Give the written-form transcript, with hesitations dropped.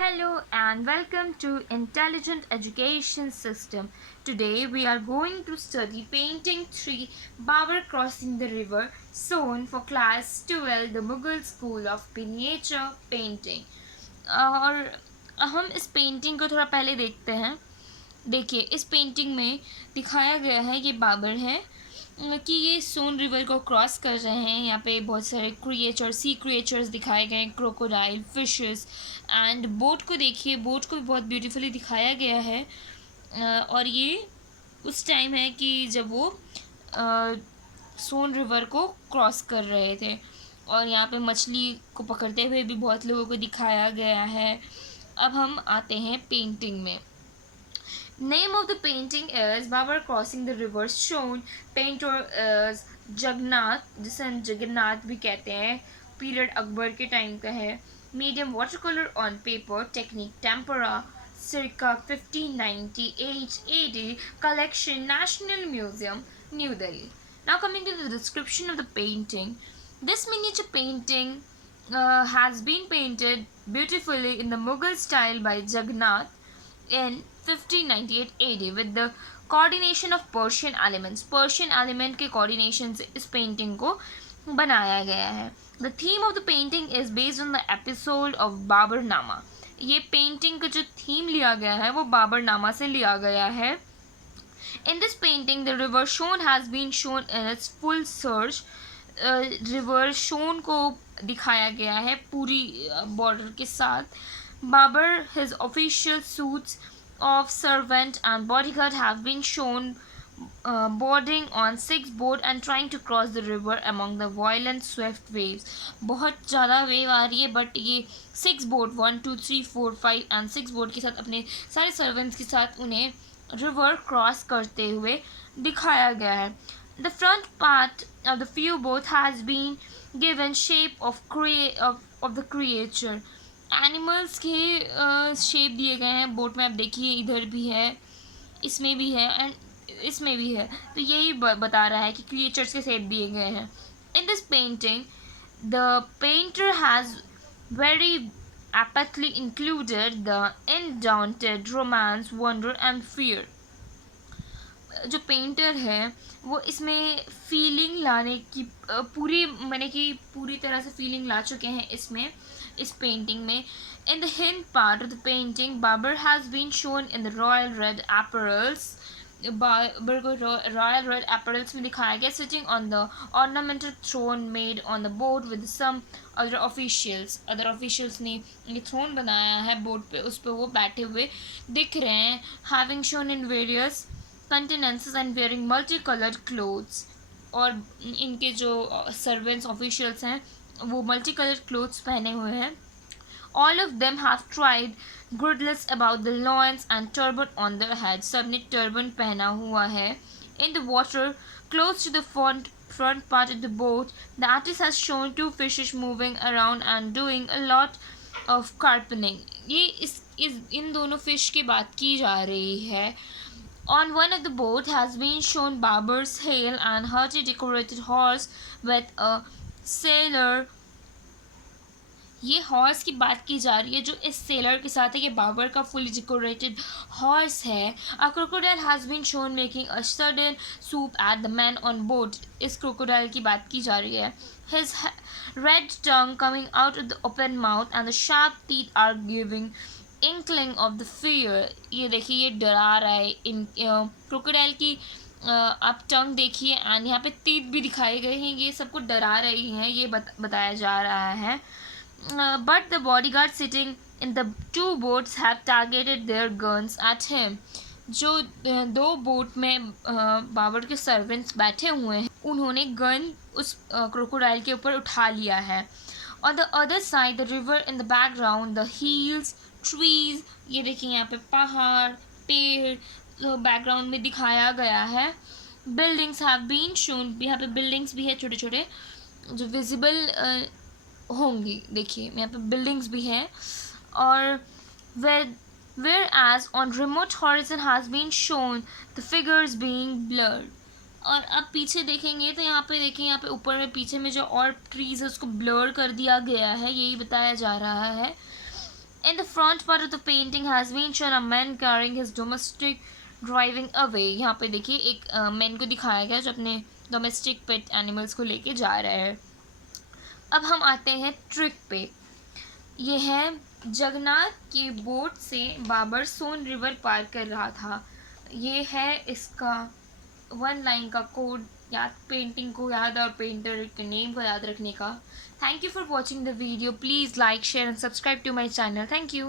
Hello and welcome to Intelligent Education System. Today we are going to study Painting 3 Babar Crossing the River, shown for class 12 the Mughal School of Miniature Painting. और हम इस painting को थोड़ा पहले देखते हैं। देखिए इस पेंटिंग में दिखाया गया है ये बाबर हैं कि ये सोन रिवर को क्रॉस कर रहे हैं। यहाँ पे बहुत सारे क्रिएचर सी क्रिएचर्स दिखाए गए हैं, क्रोकोडाइल, फिशेस एंड बोट को देखिए, बोट को भी बहुत ब्यूटीफुली दिखाया गया है। और ये उस टाइम है कि जब वो सोन रिवर को क्रॉस कर रहे थे। और यहाँ पे मछली को पकड़ते हुए भी बहुत लोगों को दिखाया गया है। अब हम आते हैं पेंटिंग में। Name of the painting is Babar crossing the river, shown painter is Jagannath, जिसे हम जगन्नाथ भी कहते हैं, पीरियड अकबर के टाइम का है। Medium water colour on paper, technique tempera, circa 1598 AD, collection National Museum, New Delhi. Now coming to the description of the painting, this miniature painting has been painted beautifully in the Mughal style by Jagannath in 1598 AD with the coordination of Persian elements. Persian element के coordination से इस painting को बनाया गया है. The theme of the painting is based on the episode of Baburnama. ये painting का जो theme लिया गया है वो बाबरनामा से लिया गया है. In this painting, the river shown has been shown in its full surge. River shown को दिखाया गया है पूरी बॉर्डर के साथ. Babar, his official suits of servant and bodyguard have been shown boarding on 6 boat and trying to cross the river among the violent swift waves. बहुत ज़्यादा wave आ रही है बट ये 6 बोट 1 2 3 4 5 एंड 6 बोट के साथ अपने सारे सर्वेंट्स के साथ उन्हें रिवर क्रॉस करते हुए दिखाया गया है. The front part of the few boat has been given shape of the creature. Animals के शेप दिए गए हैं बोट में. आप देखिए इधर भी है, इसमें भी है एंड इसमें भी है, तो यही बता रहा है कि क्रिएचर्स के शेप दिए गए हैं. In this painting the painter has very aptly included the undaunted romance, wonder and fear. जो पेंटर है वो इसमें फीलिंग लाने की पूरी तरह से फीलिंग ला चुके हैं इस पेंटिंग में. In the hint part of the painting, Babar has been shown in the royal red apparels. Babar को रॉयल रेड apparels में दिखाया गया, sitting on the ornamental throne made on the boat with some other officials. ने ये throne बनाया है boat पे, उस पे वो बैठे हुए दिख रहे हैं. Having shown in various countenances and wearing multicolored clothes. और इनके जो सर्वेंट्स ऑफिशियल्स हैं वो मल्टी कलर्ड क्लोथ्स पहने हुए हैं. All of them have tried girdles about the loins and turban on their heads. सब ने turban पहना हुआ है. In the water close to the front part of the boat, the artist has shown 2 fishes moving around and doing a lot of carpooning. ये इन दोनों fish की बात की जा रही है. On one of the boat has been shown Babar's hale and hearty decorated horse with a sailor. ये horse की बात की जा रही है जो इस सेलर के साथ है. ये बाबर का फुली डेकोरेटेड हॉर्स है. A crocodile has been shown making a sudden swoop at the man on boat. इस क्रोकोडाइल की बात की जा रही है. His red tongue coming out of the open mouth and the sharp teeth are giving inkling of the fear. ये देखिए ये डरा रहा है. इन क्रोकोडाइल की आप टंग देखिए एंड यहाँ पे टीथ भी दिखाए गए हैं, ये सबको डरा रही हैं, ये बताया जा रहा है. But the bodyguard sitting in the 2 boats have targeted their guns at him. जो 2 बोट में बाबर के सर्वेंट्स बैठे हुए हैं उन्होंने गन उस क्रोकोडाइल के ऊपर उठा लिया है. On the other side, the river in the background, the hills, trees. ये देखिए यहाँ पे पहाड़ पेड़ बैकग्राउंड में दिखाया गया है. Buildings have been shown. यहाँ पे buildings भी है छोटे छोटे जो विजिबल होंगी. देखिए यहाँ पे बिल्डिंग्स भी हैं. और whereas on remote horizon has been shown the figures being blurred. और अब पीछे देखेंगे तो यहाँ पे देखिए, यहाँ पे ऊपर में पीछे में जो और ट्रीज है उसको ब्लर कर दिया गया है, यही बताया जा रहा है. In the front part of the painting has been shown a man carrying his domestic driving away. यहाँ पे देखिए एक मैन को दिखाया गया जो अपने डोमेस्टिक पेट एनिमल्स को लेके जा रहा है. अब हम आते हैं ट्रिक पे. ये है जगन्नाथ की बोट से बाबर सोन रिवर पार कर रहा था. ये है इसका वन लाइन का कोड याद, पेंटिंग को याद और पेंटर के नेम को याद रखने का. Thank you for watching the video. Please like share and subscribe to my channel. Thank you.